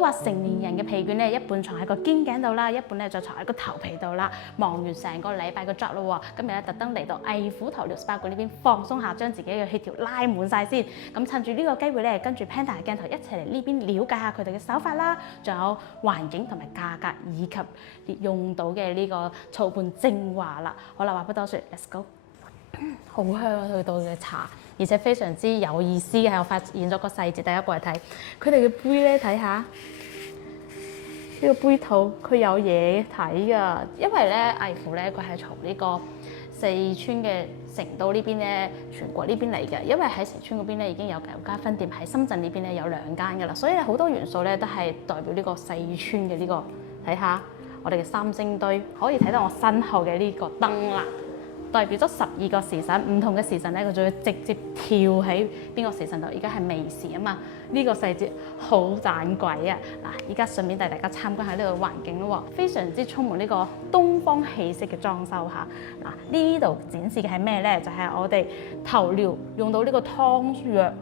都話成年人嘅疲倦咧，一半藏喺個肩頸度啦，一半咧就藏喺個頭皮度啦。忙完成個禮拜嘅 job 咯喎，今日咧特登嚟到藝虎頭療 SPA 館呢邊放鬆下，將自己嘅血條拉滿晒先。咁趁住呢個機會咧，跟住 Panda 嘅鏡頭一齊嚟呢邊了解下佢哋嘅手法啦，仲有環境同埋價格以及用到嘅呢個草本精華啦。好啦，話不多説 ，Let's go。好香啊！佢度嘅茶，而且非常之有意思嘅，我發現咗個細節，大家過嚟睇。佢哋嘅杯咧，睇下呢個杯套，佢有嘢睇㗎。因為咧，藝虎咧，佢係從呢個四川嘅成都呢邊咧，全國呢邊嚟嘅。因為喺四川嗰邊咧已經有9間分店，喺深圳呢邊咧有2間㗎啦，所以好多元素咧都係代表呢個四川嘅呢個。睇下我哋嘅三星堆，可以睇到我身後嘅呢個燈啦。代表咗12個時辰，唔同嘅時辰咧，佢就會直接跳喺邊個時辰度。而家係未時啊嘛，呢個細節好盞鬼啊！嗱，而家順便帶大家參觀下呢個環境咯喎，非常之充滿呢個東方氣息嘅裝修嚇。嗱，呢度展示嘅係咩咧？就係我哋頭療用到呢個湯藥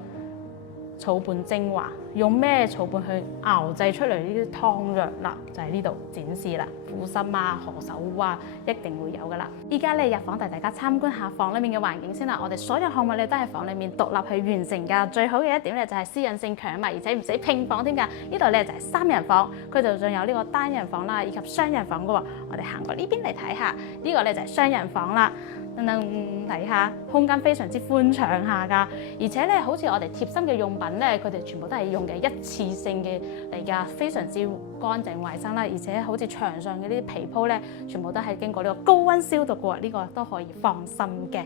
草本精華，用咩草本去熬製出嚟呢啲湯藥啦？就喺呢度展示啦，護心啊、何首烏啊，一定會有噶啦。依家咧入房帶大家參觀下房裏面嘅環境先啦。我哋所有項目咧都係房裏面獨立去完成㗎。最好嘅一點咧就係私隱性強嘛，而且唔使拼房添㗎。呢度咧就係3人房，佢就仲有呢個單人房啦，以及雙人房㗎喎。我哋行過呢邊嚟睇下，呢個咧就係雙人房啦。睇下空間非常之寬敞下㗎，而且咧好似我哋貼身嘅用品咧，佢哋全部都係用嘅一次性嘅嚟㗎，非常之乾淨衞生啦。而且好似牆上嘅呢啲被鋪咧，全部都係經過呢個高溫消毒嘅喎，呢個都可以放心嘅。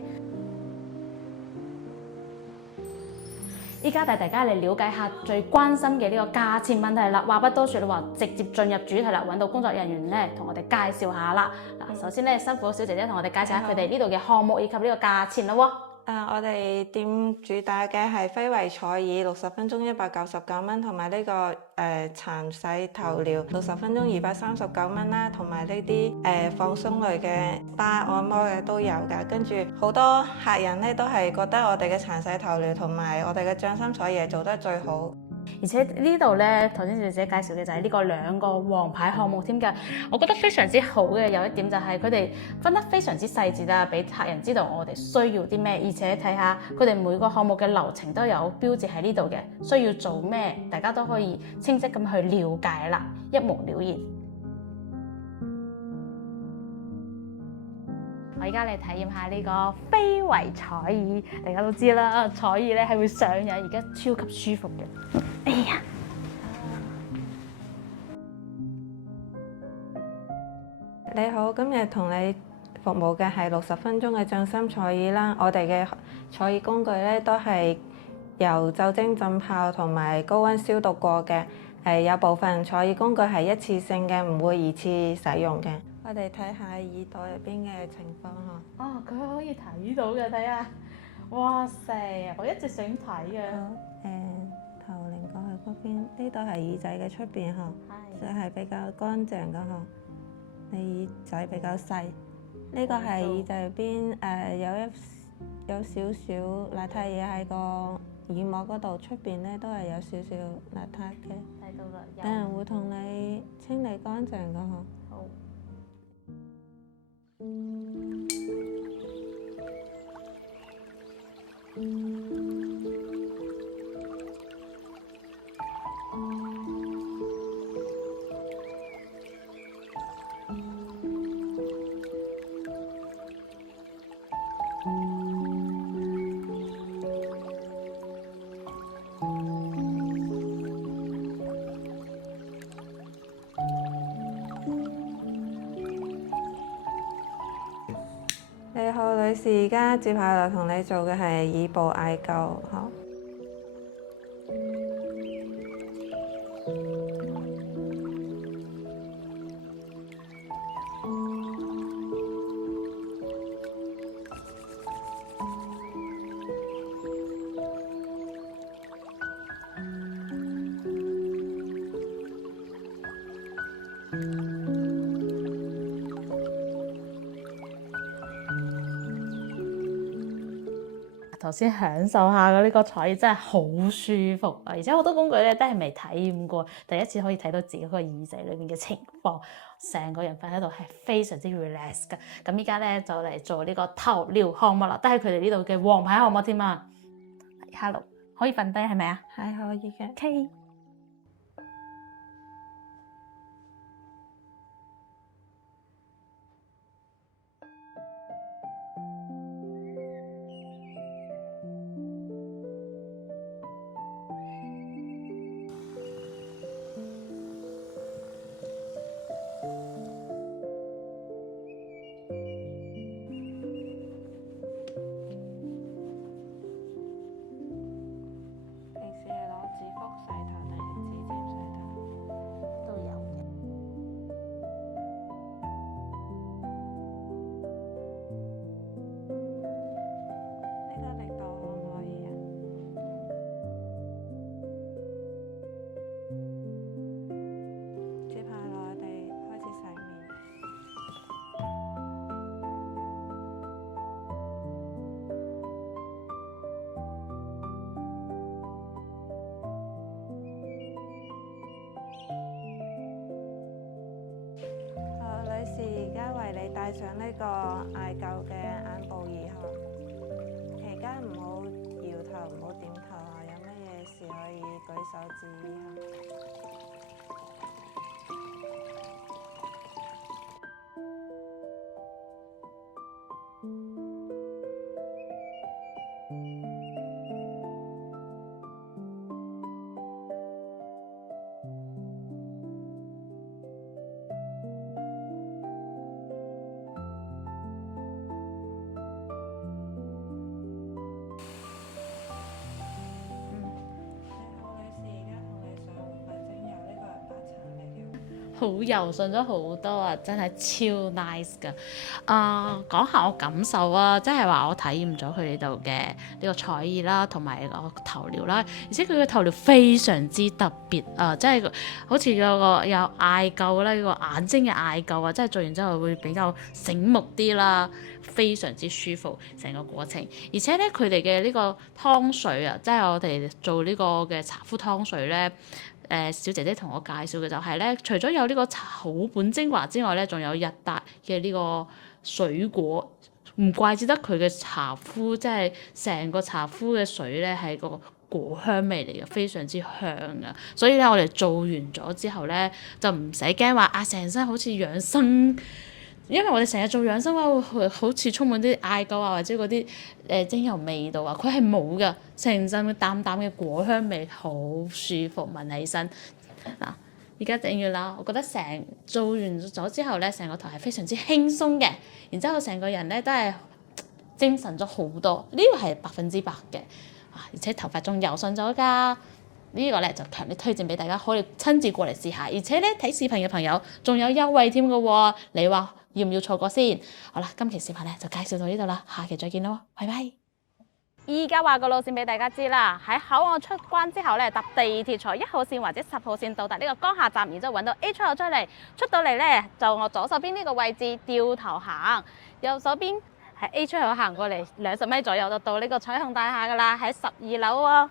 依家帶大家嚟了解下最關心嘅呢個價錢問題啦。話不多説啦，直接進入主題啦，揾到工作人員咧同我哋介紹下啦。嗱，首先咧辛苦小姐姐同我哋介紹下佢哋呢度嘅項目以及呢個價錢啦喎。我哋店主打嘅係飛維彩耳60分鐘199蚊，同埋呢個蠶洗頭療60分鐘239蚊啦，同埋呢啲放鬆類嘅 SPA 按摩嘅都有㗎。跟住好多客人咧都係覺得我哋嘅蠶洗頭療同埋我哋嘅掌心彩耳做得最好。而且呢度咧，頭先小姐介紹嘅就係呢個2個王牌項目添㗎，我覺得非常之好嘅。有一點就係佢哋分得非常之細緻啦，俾客人知道我哋需要啲咩，而且睇下佢哋每個項目嘅流程都有標誌喺呢度嘅，需要做咩，大家都可以清晰咁去了解啦，一目了然。我而家嚟體驗下呢個飛維彩耳，大家都知啦，彩耳咧係會上癮，而家超級舒服嘅。哎呀！你好，今日同你服務嘅係60分鐘嘅掌心彩耳啦。我哋嘅彩耳工具咧都係由酒精浸泡同埋高溫消毒過嘅。有部分彩耳工具係一次性嘅，唔會2次使用嘅。我哋睇下耳朵入邊嘅情況呵。哦，佢可以睇到嘅，睇下。哇塞！我一直想睇嘅。頭擰過去嗰邊，呢度係耳仔嘅出邊呵，就係比較乾淨嘅呵。你耳仔比較細，呢個係耳仔入邊有少少邋遢嘢喺個耳膜嗰度，出邊咧都係有少少邋遢嘅。睇到啦，等人會同你清理乾淨嘅呵。好。你好，女士，而家接下來同你做嘅係耳部艾灸，好。頭先享受下嘅呢個坐椅真係好舒服啊！而且好多工具咧都係未體驗過，第一次可以睇到自己個耳仔裏面嘅情況，成個人瞓喺度係非常之 relax 㗎。咁依家咧就嚟做呢個頭療項目啦，都係佢哋呢度嘅王牌項目添啊！Hello，可以瞓低係咪啊？係可以嘅。OK。女士，而家為你戴上呢個艾灸嘅眼部儀項，期間唔好搖頭，唔好點頭啊！有乜嘢事可以舉手指意下。好柔順咗好多啊！真係超 nice 㗎。講下我感受啊，即係話我體驗咗佢哋度嘅呢個坐椅啦，同埋個頭療啦，而且佢嘅頭療非常之特別啊！即係好似有艾灸啦，呢個眼睛嘅艾灸啊，即係做完之後會比較醒目啲啦，非常之舒服成個過程。而且咧，佢哋嘅呢個湯水啊，即係我哋做呢個嘅茶敷湯水咧。小姐姐同我介紹嘅就係咧，除咗有呢個草本精華之外咧，仲有日達嘅呢個水果，唔怪之得佢嘅茶敷，即係成個茶敷嘅水咧係個果香味嚟嘅，非常之香啊！所以咧，我哋做完咗之後咧，就唔使驚話啊，成身好似養生。因為我哋成日做養生嘅話，會好似充滿啲艾灸啊，或者嗰啲精油味道啊，佢係冇㗎，成陣淡淡嘅果香味，好舒服，聞起身嗱。而家整完啦，我覺得做完咗之後咧，成個頭係非常之輕鬆嘅，然之後成個人咧都係精神咗好多，呢個係100%嘅，而且頭髮仲柔順咗㗎。呢個咧就強烈推薦俾大家，可以親自過嚟試下，而且咧睇視頻嘅朋友仲有優惠添㗎喎，你話要唔要錯過先？好啦，今期視頻咧就介紹到呢度啦，下期再見咯，拜拜！依家話個路線俾大家知啦，喺口岸出關之後咧，搭地鐵坐1號線或者10號線到達呢個江夏站，然之後揾到 A 出口出嚟，出到嚟咧就我左手邊呢個位置掉頭行，右手邊喺 A 出口行過嚟20米左右就到呢個彩虹大廈㗎啦，喺12樓喎。